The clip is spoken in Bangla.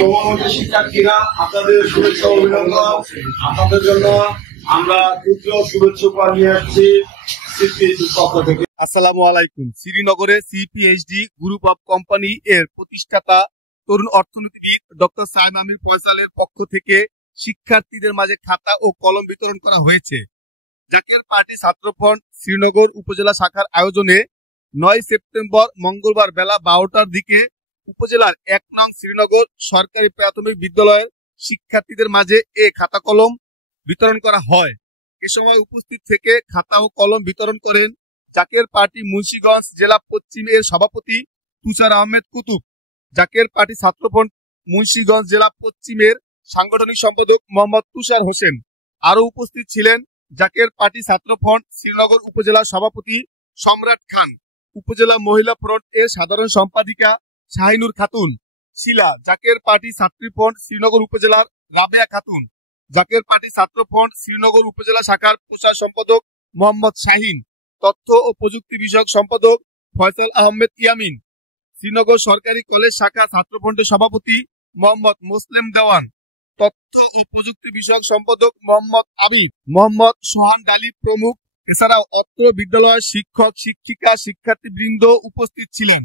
তোমাদের শিক্ষার্থীরা, আপনাদের শুভেচ্ছা অভিনন্দন। আপনাদের জন্য আমরা ক্ষুদ্র শুভেচ্ছা নিয়ে আসছি সিপিএইচডির পক্ষ থেকে। আসসালামু আলাইকুম। শ্রীনগরে সিপিএইচডি গ্রুপ অফ কোম্পানি এর প্রতিষ্ঠাতা তরুণ অর্থনীতিবিদ ডক্টর সাইম আমির ফয়সালের পক্ষ থেকে শিক্ষার্থীদের মাঝে খাতা ও কলম বিতরণ করা হয়েছে। জাকের পার্টি ছাত্রফ্রন্ট শ্রীনগর উপজেলা শাখার আয়োজনে 9 সেপ্টেম্বর মঙ্গলবার বেলা 12টার দিকে উপজেলার 1 নং শ্রীনগর সরকারি প্রাথমিক বিদ্যালয়ের শিক্ষার্থীদের মাঝে এ খাতা কলম বিতরণ করা হয়। এ সময় উপস্থিত থেকে খাতা ও কলম বিতরণ করেন জাকের পার্টি মুন্সিগঞ্জ জেলা পশ্চিম এর সভাপতি তুষার আহমেদ কুতুব, জাকের পার্টি ছাত্রফ্রন্ট মুন্সিগঞ্জ জেলা পশ্চিমের সাংগঠনিক সম্পাদক মোহাম্মদ তুষার হোসেন। আরো উপস্থিত ছিলেন জাকের পার্টি ছাত্রফ্রন্ট শ্রীনগর উপজেলা সভাপতি সম্রাট খান, উপজেলা মহিলা ফ্রন্ট এর সাধারণ সম্পাদিকা শাহিনুর খাতুন, শিলা, জাকের পার্টি ছাত্রীফ্রন্ট শ্রীনগর উপজেলার রাবেয়া খাতুন, জাকের পার্টি ছাত্রফ্রন্ট শ্রীনগর উপজেলা শাখার প্রচার সম্পাদক মোহাম্মদ শাহিন, তথ্য ও প্রযুক্তি বিষয়ক সম্পাদক ফয়সাল আহমেদ ইয়ামিন, শ্রীনগর সরকারি কলেজ শাখা ছাত্রফ্রন্টের সভাপতি মোহাম্মদ মুসলিম দেওয়ান, তথ্য ও প্রযুক্তি বিষয়ক সম্পাদক মোহাম্মদ আবিব, মোহাম্মদ সোহান ডালি প্রমুখ। এছাড়াও অত্র বিদ্যালয়ের শিক্ষক শিক্ষিকা শিক্ষার্থীবৃন্দ উপস্থিত ছিলেন।